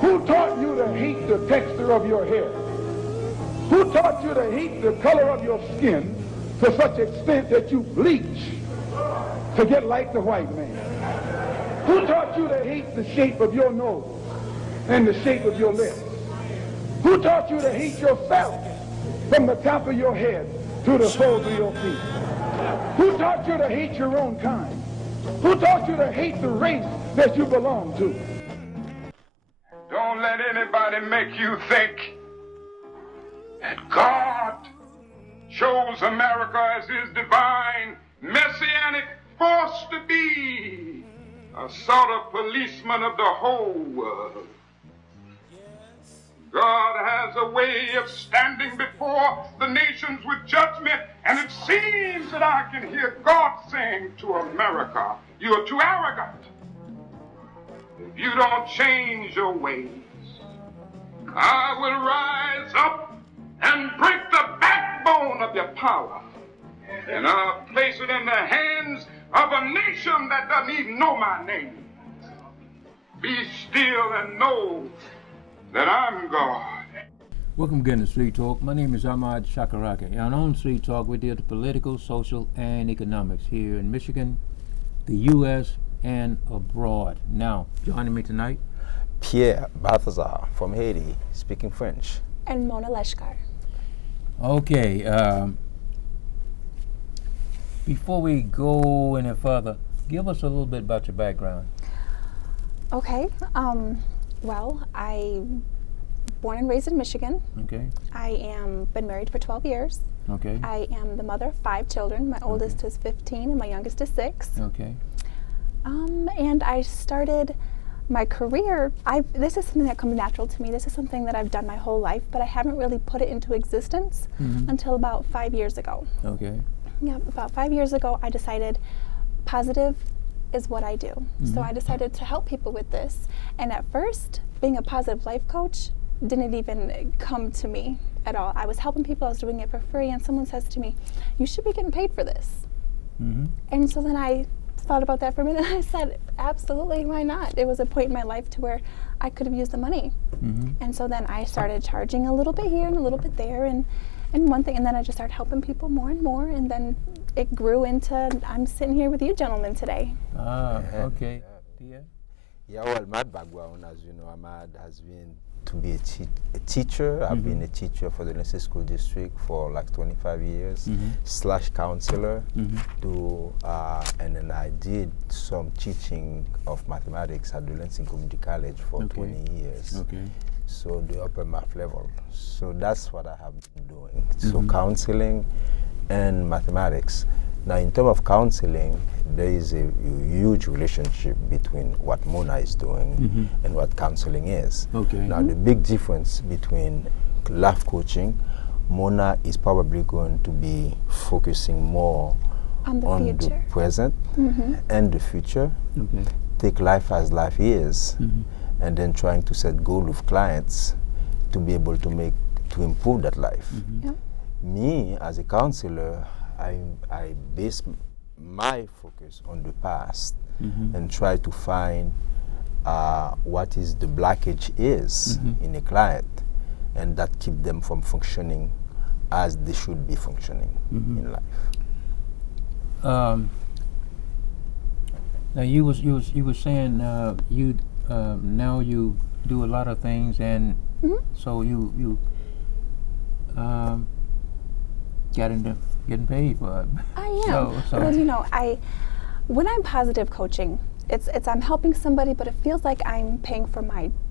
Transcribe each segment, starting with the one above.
Who taught you to hate the texture of your hair? Who taught you to hate the color of your skin to such extent that you bleach to get like the white man? Who taught you to hate the shape of your nose and the shape of your lips? Who taught you to hate yourself from the top of your head to the soles of your feet? Who taught you to hate your own kind? Who taught you to hate the race that you belong to? Don't let anybody make you think that God chose America as his divine messianic force to be a sort of policeman of the whole world. God has a way of standing before the nations with judgment, and it seems that I can hear God saying to America, you are too arrogant. If you don't change your ways, I will rise up and break the backbone of your power, and I'll place it in the hands of a nation that doesn't even know my name. Be still and know that I'm God. Welcome again to Street Talk. My name is Ahmad Shakaraka, and on Street Talk we deal with political, social, and economics here in Michigan, the U.S., and abroad. Now, joining me tonight, Pierre from Haiti, speaking French. And Mona Leshkar. Okay, before we go any further, give us a little bit about your background. Okay, well, I'm born and raised in Michigan. Okay. I am been married for 12 years. Okay. I am the mother of 5 children. My oldest is 15 and my youngest is 6. Okay. And I started my career, this is something that comes natural to me. This is something that I've done my whole life, but I haven't really put it into existence until about 5 years ago. Okay. Yeah, about 5 years ago, I decided positive is what I do. So I decided to help people with this. And at first, being a positive life coach didn't even come to me at all. I was helping people, I was doing it for free, and someone says to me, you should be getting paid for this. And so then I thought about that for a minute, and I said, absolutely, why not? It was a point in my life to where I could have used the money. And so then I started charging a little bit here and a little bit there, and one thing, and then I just started helping people more and more, and then it grew into, I'm sitting here with you gentlemen today. Okay. Pierre? Yeah, well, my background, as you know, Ahmad, has been to be a teacher. I've been a teacher for the Lindsay School District for like 25 years, / counselor. And then I did some teaching of mathematics at the Lindsay Community College for 20 years. Okay. So the upper math level. So that's what I have been doing. So counseling and mathematics. Now, in terms of counseling, there is a huge relationship between what Mona is doing and what counseling is. Okay. Now, the big difference between life coaching, Mona is probably going to be focusing more On the present and the future. Okay. Take life as life is, and then trying to set goals with clients to be able to improve that life. Yep. Me, as a counselor, I base my focus on the past and try to find what is the blockage is in a client, and that keep them from functioning as they should be functioning in life. Now you was saying you now you do a lot of things, and so you got into getting paid for it. I am. So well, you know, when I'm positive coaching, it's I'm helping somebody, but it feels like I'm paying for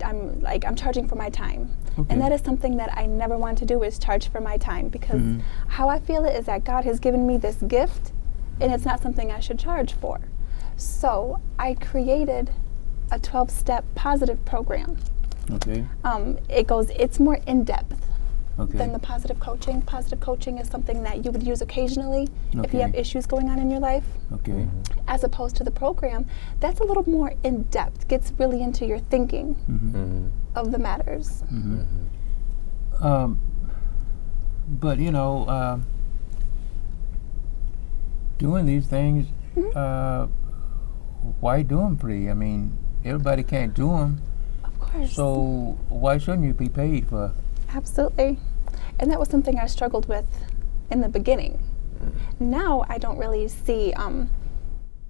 I'm charging for my time. Okay. And that is something that I never want to do, is charge for my time, because how I feel it is that God has given me this gift, and it's not something I should charge for. So I created a 12-step positive program. Okay. It's more in-depth than the Okay. positive coaching. Positive coaching is something that you would use occasionally if you Okay. have issues going on in your life. Okay. As opposed to the program, that's a little more in-depth, gets really into your thinking of the matters. But you know, doing these things, why do them free? I mean, everybody can't do them. Of course. So why shouldn't you be paid for? Absolutely. And that was something I struggled with in the beginning. Now I don't really see,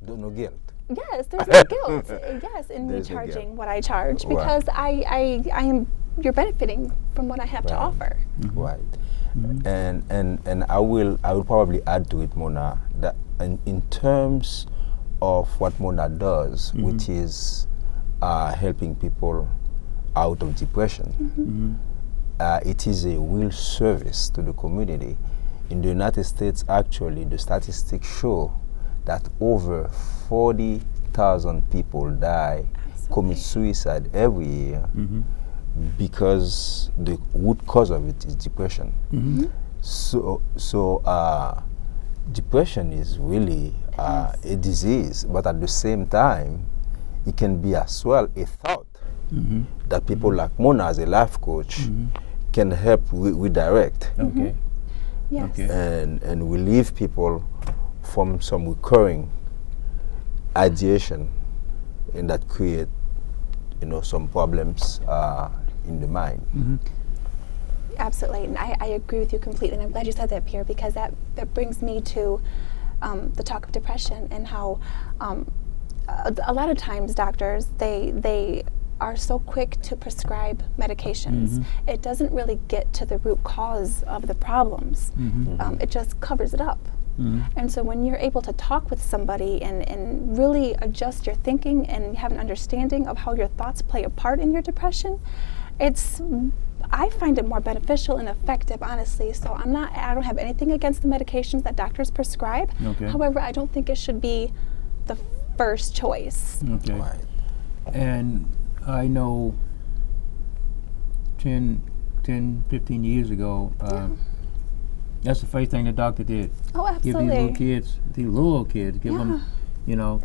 No guilt. yes, there's no guilt, yes, in me There's no guilt. charging what I charge Right. because I am, you're benefiting from what I have to Right. offer. Right. And I will probably add to it, Mona, that in terms of what Mona does, which is helping people out of depression, it is a real service to the community. In the United States, actually, the statistics show that over 40,000 people die, commit suicide every year because the root cause of it is depression. So depression is really a disease, but at the same time, it can be as well a thought that people like Mona, as a life coach, can help redirect Okay. Yes. Okay. and relieve people from some recurring ideation, and that create, some problems in the mind. Absolutely, and I agree with you completely, and I'm glad you said that, Pierre, because that brings me to the talk of depression and how a lot of times doctors, they are so quick to prescribe medications. It doesn't really get to the root cause of the problems. It just covers it up. And so when you're able to talk with somebody and really adjust your thinking and have an understanding of how your thoughts play a part in your depression, I find it more beneficial and effective, honestly. So I don't have anything against the medications that doctors prescribe. Okay. However, I don't think it should be the first choice. Okay. Right. And I know 10, 15 years ago, that's the first thing the doctor did. Oh, Give absolutely. these little kids, give them,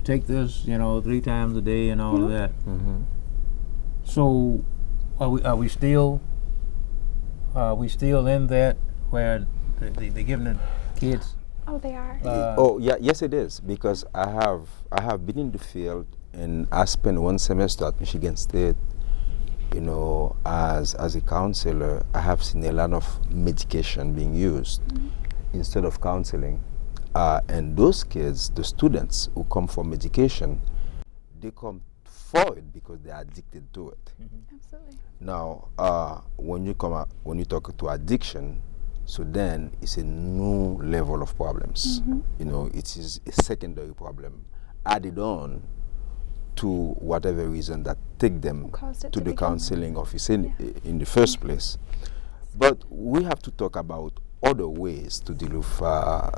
take this, 3 times a day and all of that. So, are we still in that where they giving the kids? Oh, they are. Yes, it is, because I have been in the field, and I spent 1 semester at Michigan State. As a counselor, I have seen a lot of medication being used instead of counseling, and those kids, the students who come for medication, they come for it because they are addicted to it. Absolutely. Now, when you talk to addiction, so then it's a new level of problems. It is a secondary problem added on to whatever reason that take them Caused it to to the begin with. counseling office in the first place. But we have to talk about other ways to deal with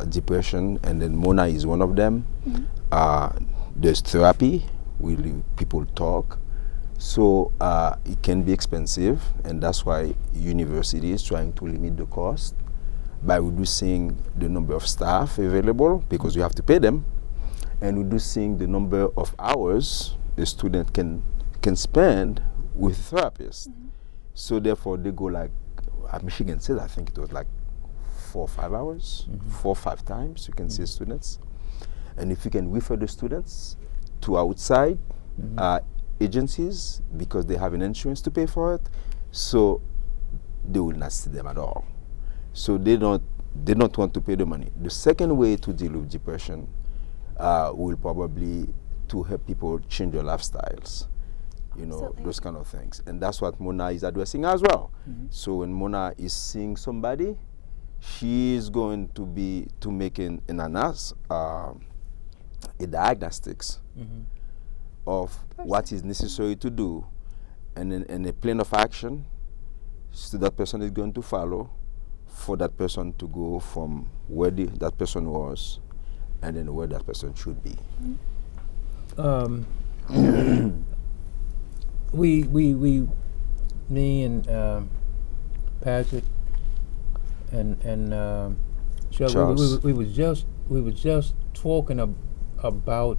depression, and then Mona is one of them. There's therapy, people talk. So it can be expensive, and that's why university is trying to limit the cost by reducing the number of staff available, because you have to pay them, and reducing the number of hours the student can spend with therapists. So therefore they go like, at Michigan State, I think it was like 4 or 5 hours, 4 or 5 times you can see students. And if you can refer the students to outside agencies, because they have an insurance to pay for it, so they will not see them at all. So they don't want to pay the money. The second way to deal with depression will probably to help people change their lifestyles, Absolutely. those kind of things. And that's what Mona is addressing as well. So when Mona is seeing somebody, she is going to make a diagnostics of what is necessary to do, and a plan of action so that person is going to follow, for that person to go from where that person was and then where that person should be. Me and Patrick and Charles. we was just talking about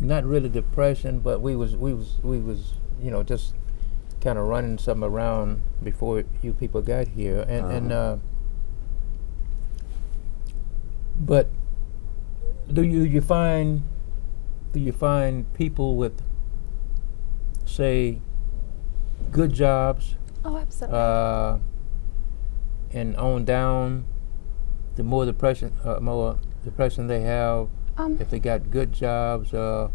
not really depression, but we was just kind of running something around before you people got here, but do you find people with say, good jobs, Oh, absolutely. and on down, the more depression they have, Um, if they got good jobs, which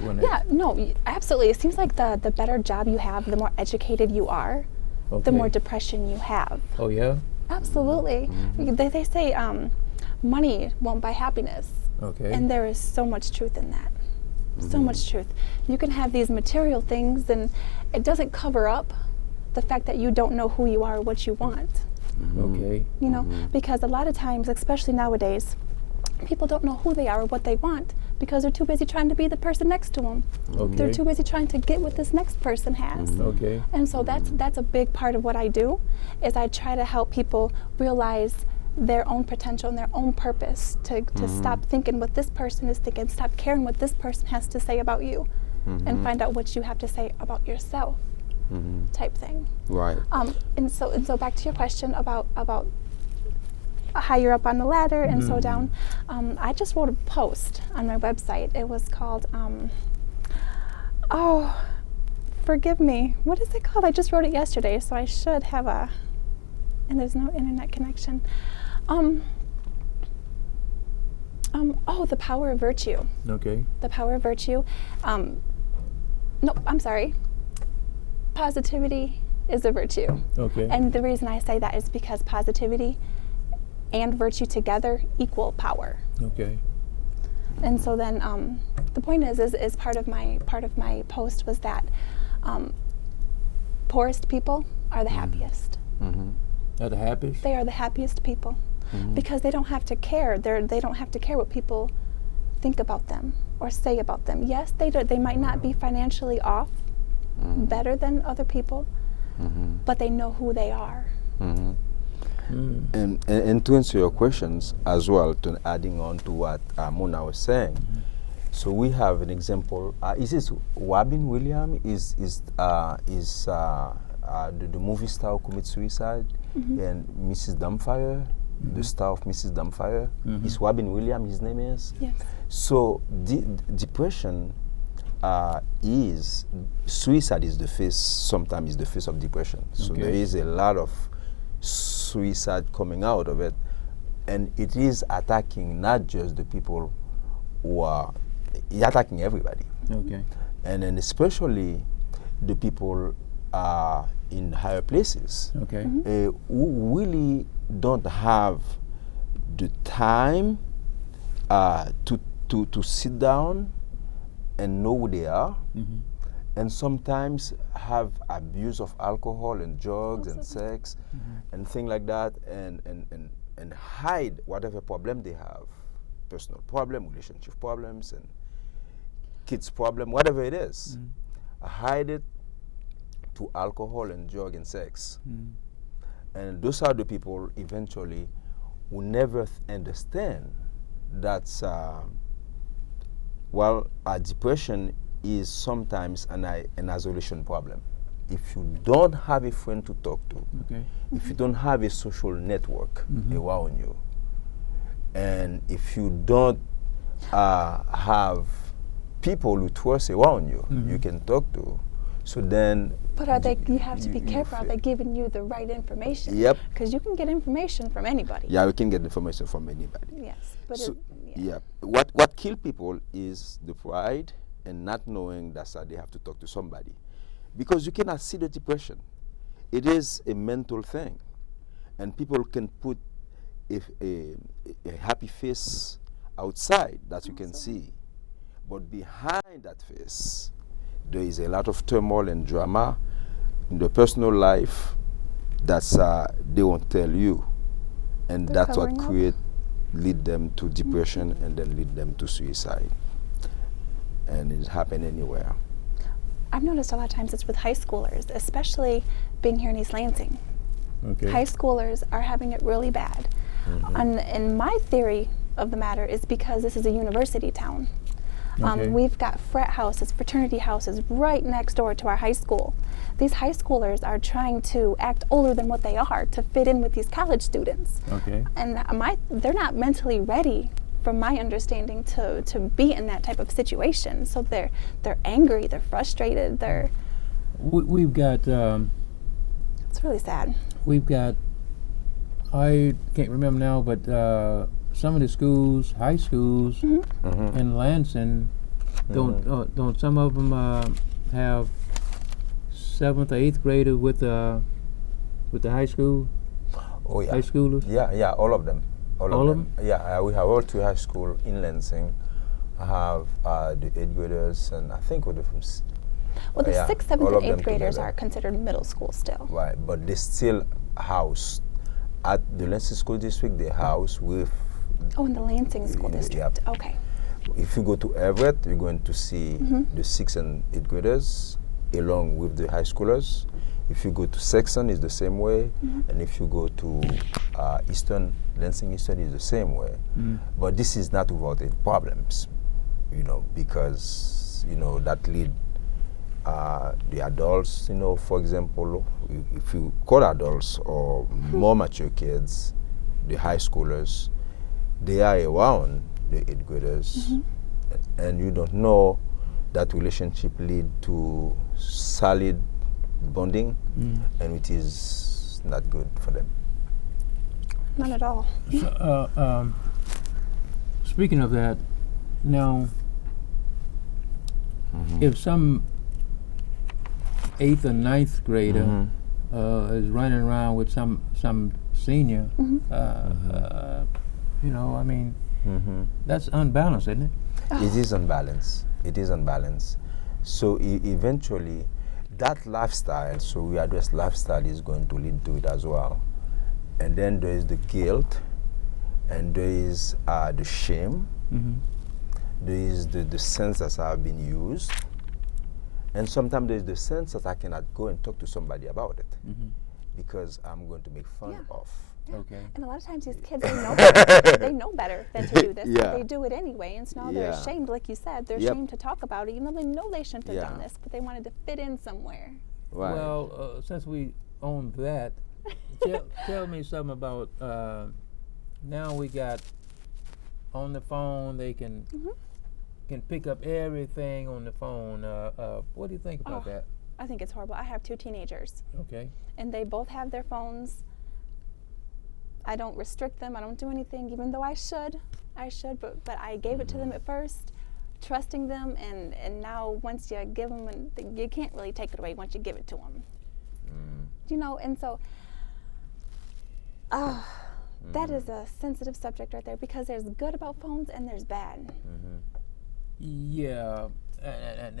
one is? Yeah, no, absolutely. It seems like the better job you have, the more educated you are, Okay. the more depression you have. Oh yeah. Absolutely. They say money won't buy happiness. Okay. And there is so much truth in that. So much truth. You can have these material things and it doesn't cover up the fact that you don't know who you are or what you want. Okay. You know, because a lot of times, especially nowadays, people don't know who they are or what they want because they're too busy trying to be the person next to them. Okay. They're too busy trying to get what this next person has. Okay. And so that's a big part of what I do, is I try to help people realize their own potential and their own purpose, to stop thinking what this person is thinking, stop caring what this person has to say about you, and find out what you have to say about yourself, type thing. Right. And so back to your question about higher up on the ladder and so down. I just wrote a post on my website. It was called, oh, forgive me. What is it called? I just wrote it yesterday, so I should have and there's no internet connection. Oh, the power of virtue. Okay. The power of virtue. No, I'm sorry. Positivity is a virtue. Okay. And the reason I say that is because positivity and virtue together equal power. Okay. And so then the point is part of my post was that poorest people are the happiest. Are the happiest? They are the happiest people because they don't have to care. They don't have to care what people think about them or say about them. Yes, they might not be financially off better than other people, but they know who they are. And to answer your questions as well, to adding on to what Mona was saying, so we have an example. Is this Robin Williams? Is the movie star who commits suicide, and Mrs. Dumbfire, the star of Mrs. Dumbfire, is Robin Williams. His name is. Yes. So depression is suicide is the face. Sometimes is the face of depression. So there is a lot of suicide coming out of it, and it is attacking not just the people who are, it's attacking everybody. Okay. And then especially the people in higher places Okay. who really don't have the time to sit down and know who they are, and sometimes have abuse of alcohol and drugs and sex and things like that, and hide whatever problem they have, personal problem, relationship problems, and kids problem, whatever it is, hide it to alcohol and drug and sex. And those are the people eventually who never understand that depression is sometimes an isolation problem. If you don't have a friend to talk to, if you don't have a social network around you, and if you don't have people who trust around you, you can talk to, so then. But you have to be careful. Are they giving you the right information? Yep. Because you can get information from anybody. Yeah, we can get information from anybody. Yes. But So, what kills people is the pride and not knowing that they have to talk to somebody, because you cannot see the depression. It is a mental thing, and people can put a happy face outside that you can see, but behind that face there is a lot of turmoil and drama in the personal life that's they won't tell you, and They're that's what covering up. lead them to depression and then lead them to suicide. And it happen anywhere. I've noticed a lot of times it's with high schoolers, especially being here in East Lansing. Okay. High schoolers are having it really bad. And my theory of the matter is because this is a university town. Okay. We've got frat houses, fraternity houses right next door to our high school. These high schoolers are trying to act older than what they are to fit in with these college students. Okay. And they're not mentally ready from my understanding, to be in that type of situation. So they're angry, they're frustrated, We've got it's really sad. we've got I can't remember now, but some of the schools, high schools in Lansing, don't some of them have 7th or 8th graders with the high school? Oh yeah. High schoolers? Yeah, all of them. All of them? Yeah, we have all 2 high school in Lansing. I have the 8th graders, and I think we're from. Well, the yeah, 6th, 7th, all and of them 8th graders together. are considered middle school still. Right, but they still house at the Lansing School District. They house with. Oh, in the Lansing School Yeah. District. Okay. If you go to Everett, you're going to see the 6th and 8th graders along with the high schoolers. If you go to Saxon, it's the same way, and if you go to Eastern, Lansing Eastern is the same way. But this is not without any problems, because that lead the adults. For example, if you call adults or more mature kids, the high schoolers, they are around the 8th graders, and you don't know that relationship lead to solid bonding, and it is not good for them. Not at all. So, speaking of that, now, if some 8th or 9th grader is running around with some senior, I mean, that's unbalanced, isn't it? It is unbalanced. It is unbalanced. So eventually, that lifestyle, so we address lifestyle, is going to lead to it as well. And then there is the guilt, and there is the shame, there is the sense that I've been used, and sometimes there's the sense that I cannot go and talk to somebody about it because I'm going to make fun of. Okay. And a lot of times these kids, they know better. They know better than to do this, Yeah. but they do it anyway. And so now they're Yeah. ashamed, like you said. They're Yep. ashamed to talk about it, even though they know they shouldn't have done Yeah. this, but they wanted to fit in somewhere. Right. Well, since we own that, tell me something about now we got on the phone, they can pick up everything on the phone. What do you think about that? I think it's horrible. I have 2 teenagers, Okay. and they both have their phones. I don't restrict them. I don't do anything, even though I should, but I gave it to them at first, trusting them, and now once you give them, you can't really take it away once you give it to them. And so that is a sensitive subject right there, because there's good about phones and there's bad. Yeah, and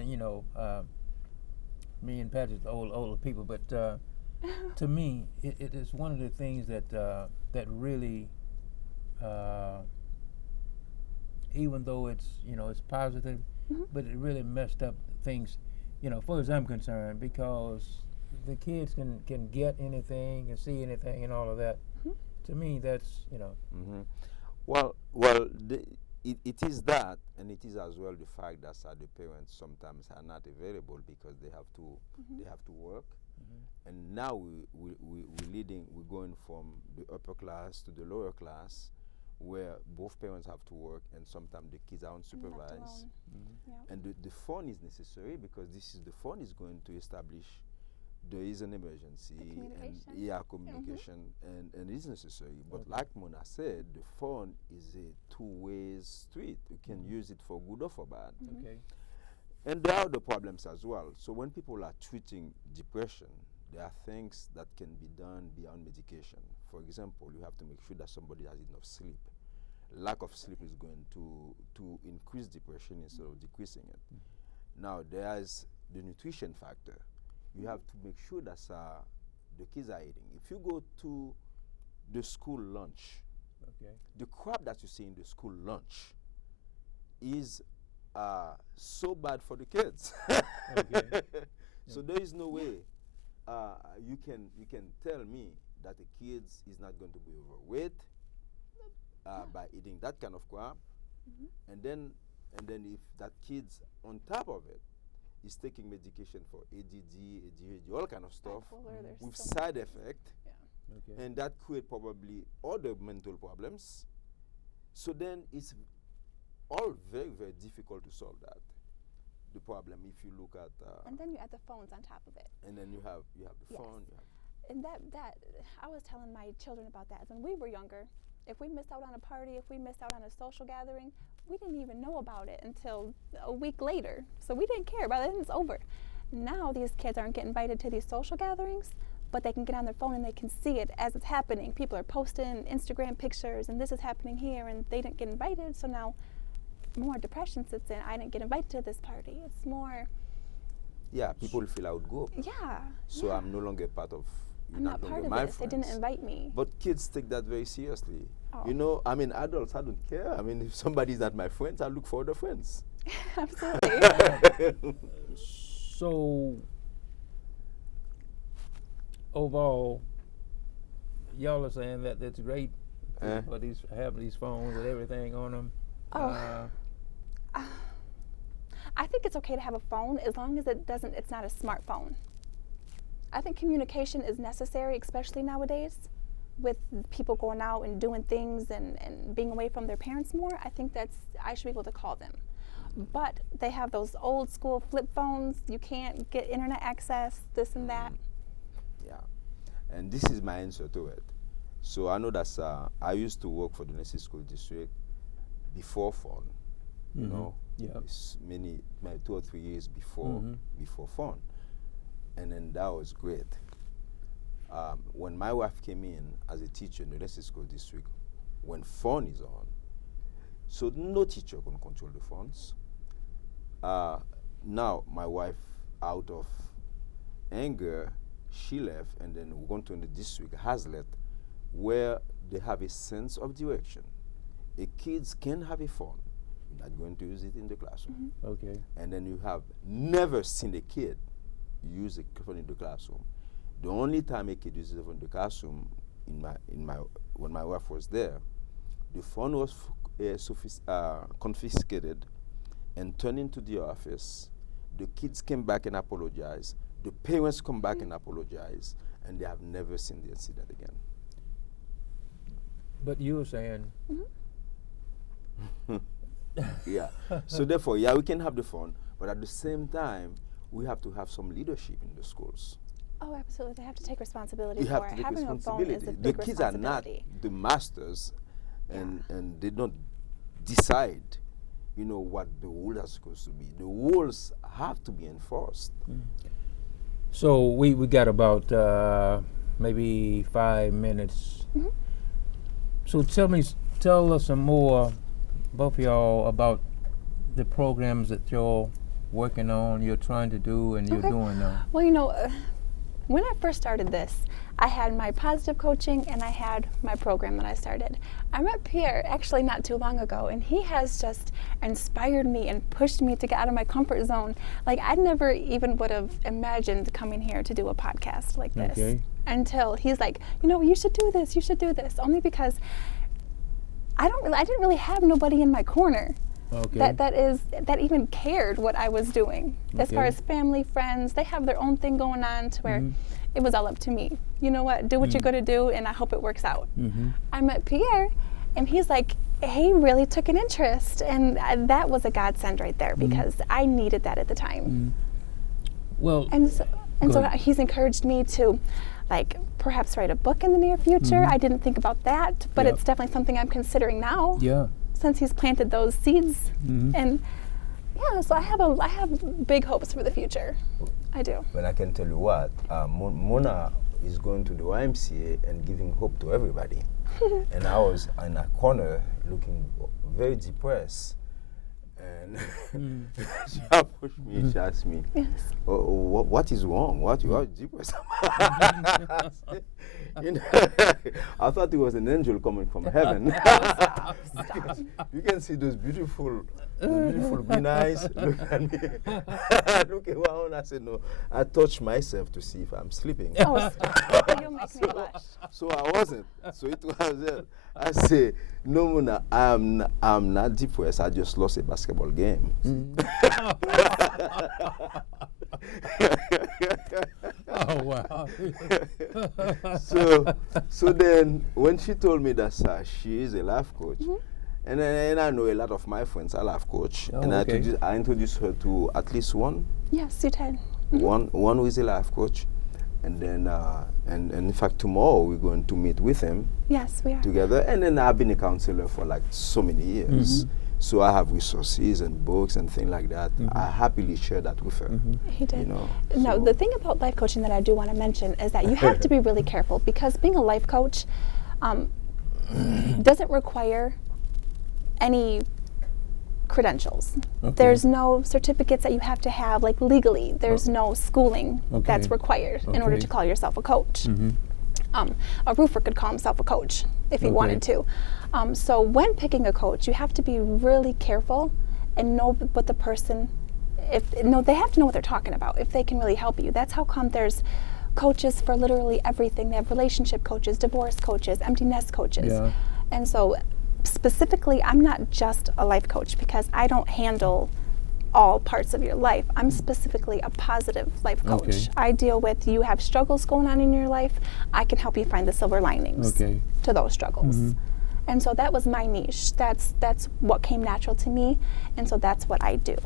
me and Patrick's older people, but to me, it is one of the things that really, even though it's positive, but it really messed up things, far as I'm concerned, because the kids can get anything and see anything and all of that. To me, that's Well, it is that, and it is as well the fact that the parents sometimes are not available because they have to work, and now we're going from the upper class to the lower class, where both parents have to work, and sometimes the kids are unsupervised, and the phone is necessary because the phone is going to establish there is an emergency, and communication, and it is necessary. But like Mona said, the phone is a two-way street. You can use it for good or for bad. okay. And there are the problems as well. So when people are treating depression, there are things that can be done beyond medication. For example, you have to make sure that somebody has enough sleep. Lack of sleep is going to increase depression instead of decreasing it. Now, there's the nutrition factor. You have to make sure that the kids are eating. If you go to the school lunch, the crap that you see in the school lunch is so bad for the kids. So there is no way you can tell me that the kids is not going to be overweight by eating that kind of crap, and then if that kid's on top of it is taking medication for ADD, ADHD, all kind of stuff with side effect, and that create probably other mental problems. So then it's all very, very difficult to solve that. The problem, if you look at and then you add the phones on top of it. and then you have the Yes. phone. You have, And that I was telling my children about that. When we were younger, if we missed out on a party, if we missed out on a social gathering, we didn't even know about it until a week later. So we didn't care about it, and it's over. Now these kids aren't getting invited to these social gatherings, but they can get on their phone and they can see it as it's happening. People are posting Instagram pictures, and this is happening here, and they didn't get invited. So now more depression sits in. I didn't get invited to this party. It's more, yeah, people feel out go. yeah. So yeah. I'm no longer part of. You're I'm not longer part of my this. They didn't friends. invite me. But kids take that very seriously. Oh. You know, I mean, adults, I don't care. I mean, if somebody's not my friends, I look for other friends. Absolutely. So, overall, y'all are saying that it's great for these have these phones and everything on them. Oh. I think it's okay to have a phone as long as it's not a smartphone. I think communication is necessary, especially nowadays, with people going out and doing things and being away from their parents more. I think I should be able to call them. But they have those old school flip phones. You can't get internet access, this and that. Yeah, and this is my answer to it. So I know that I used to work for the Nurses School District before phone. You know, it's maybe 2 or 3 years before phone, and then that was great. When my wife came in as a teacher in the Nurses School District, when phone is on, so no teacher can control the phones. Now my wife, out of anger, she left, and then we went to the district Hazlet, where they have a sense of direction. A kids can have a phone. You're not going to use it in the classroom. Okay. And then you have never seen a kid use a phone in the classroom. The only time a kid uses a phone in the classroom, when my wife was there, the phone was confiscated and turned into the office. The kids came back and apologized. The parents come back and apologize, and they have never seen the incident again. But you were saying. Yeah. So therefore, yeah, we can have the phone, but at the same time, we have to have some leadership in the schools. Oh, absolutely. They have to take responsibility You have for to it. take Having a phone is responsibility. a The big kids are not responsibility. the masters, and they don't decide, you know, what the rules are supposed to be. The rules have to be enforced. So we got about maybe 5 minutes. So tell us some more, both of y'all, about the programs that you're working on, you're trying to do, and you're doing now. Well, you know, when I first started this, I had my positive coaching and I had my program that I started. I met Pierre actually not too long ago, and he has just inspired me and pushed me to get out of my comfort zone. Like, I never even would have imagined coming here to do a podcast like this until he's like, you know, you should do this, you should do this, only because I didn't really have nobody in my corner. That even cared what I was doing. As far as family, friends, they have their own thing going on to where it was all up to me. You know what, do what you're gonna do, and I hope it works out. I met Pierre, and he's like, he really took an interest, and that was a godsend right there, because I needed that at the time. Well, and so he's encouraged me to, like, perhaps write a book in the near future. I didn't think about that, but it's definitely something I'm considering now. Yeah. Since he's planted those seeds, and yeah, so I have big hopes for the future. I do. But I can tell you what, Mona is going to the YMCA and giving hope to everybody. And I was in a corner looking very depressed, and she approached me and she asked me, what is wrong? What you are depressed? You know, I thought it was an angel coming from heaven. Stop. You can see those beautiful green eyes. Look at me. Look around. I said, no. I touched myself to see if I'm sleeping. Oh, stop. You'll make me blush. So I wasn't. So it was. I say, no, Mona, I'm not depressed. I just lost a basketball game. Oh wow. So then when she told me that she is a life coach, And I know a lot of my friends are life coach, Oh, and okay. I introduced her to at least one Yes, you did. one who is a life coach, and then and in fact tomorrow we're going to meet with him Yes, we are. together. And then I've been a counselor for like so many years, so I have resources and books and things like that. I happily share that with her. He did. You know, No, so- the thing about life coaching that I do want to mention is that you have to be really careful, because being a life coach doesn't require any credentials. Okay. There's no certificates that you have to have, like legally. There's no schooling that's Okay. required in order Okay. to call yourself a coach. A roofer could call himself a coach if he Okay. wanted to. So when picking a coach, you have to be really careful and know what the person, they have to know what they're talking about if they can really help you. That's how come there's coaches for literally everything. They have relationship coaches, divorce coaches, empty nest coaches. Yeah. And so specifically, I'm not just a life coach because I don't handle all parts of your life. I'm specifically a positive life coach. Okay. I deal with, you have struggles going on in your life, I can help you find the silver linings Okay. to those struggles. And so that was my niche. That's what came natural to me, and so that's what I do.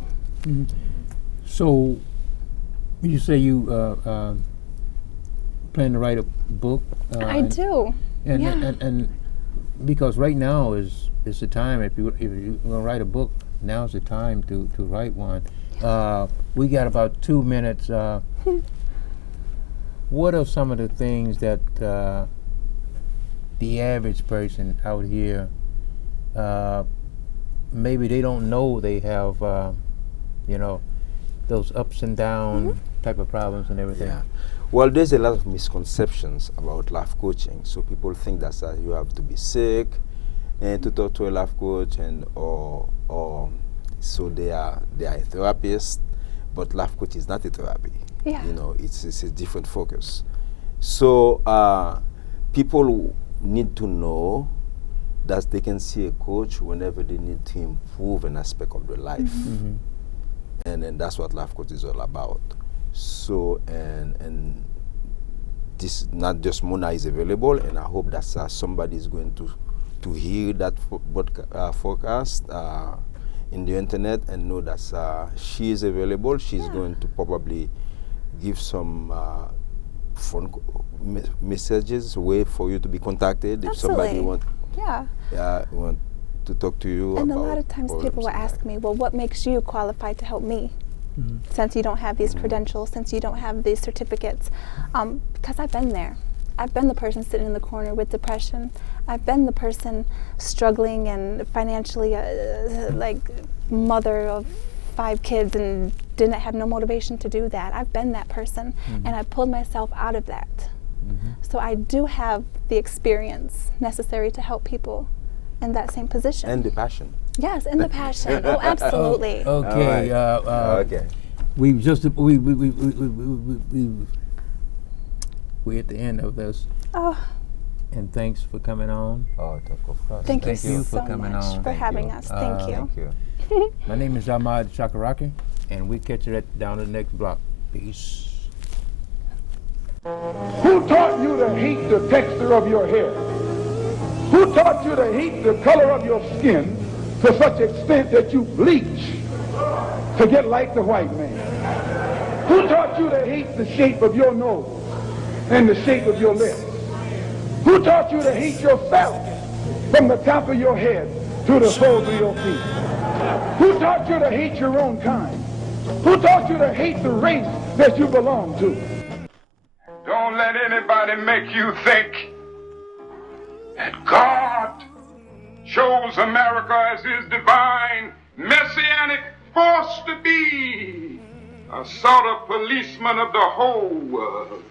So, you say you plan to write a book? I do. And, Yeah. and because right now is the time, if you're going to write a book, now's the time to write one. We got about 2 minutes. What are some of the things that the average person out here, maybe they don't know they have, those ups and down type of problems and everything? Yeah. Well, there's a lot of misconceptions about life coaching. So people think that you have to be sick and to talk to a life coach, and or so they are a therapist, but life coach is not a therapy. Yeah. You know, it's a different focus. So people need to know that they can see a coach whenever they need to improve an aspect of their life. And then that's what life coach is all about. So and this, not just Mona is available, and I hope that somebody is going to hear that forecast in the internet and know that she is available. She's going to probably give some phone messages, way for you to be contacted if somebody Absolutely. want to talk to you. And a about lot of times people will problems ask me, well, what makes you qualified to help me? Since you don't have these credentials, since you don't have these certificates. Because I've been there. I've been the person sitting in the corner with depression. I've been the person struggling and financially like mother of 5 kids and didn't have no motivation to do that. I've been that person, and I pulled myself out of that. So I do have the experience necessary to help people in that same position. and the passion. Yes, and the passion. Oh, absolutely. Okay. Okay. We've just we at the end of this, Oh, and thanks for coming on. Oh, of course. thank you Thank you for so coming much on. for Thank having you. us. Thank you. Thank you. My name is Ahmad Shakaraki, and we catch you down the next block. Peace. Who taught you to hate the texture of your hair? Who taught you to hate the color of your skin to such extent that you bleach to get like the white man? Who taught you to hate the shape of your nose and the shape of your lips? Who taught you to hate yourself from the top of your head to the soles of your feet? Who taught you to hate your own kind? Who taught you to hate the race that you belong to? Don't let anybody make you think that God chose America as his divine messianic force to be a sort of policeman of the whole world.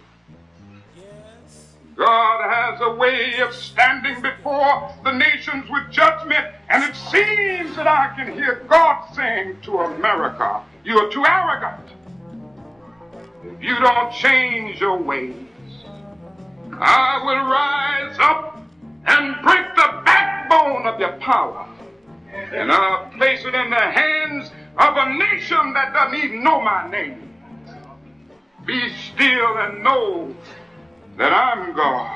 God has a way of standing before the nations with judgment, and it seems that I can hear God saying to America, you are too arrogant. If you don't change your ways, I will rise up and break the backbone of your power, and I'll place it in the hands of a nation that doesn't even know my name. Be still and know that I'm God.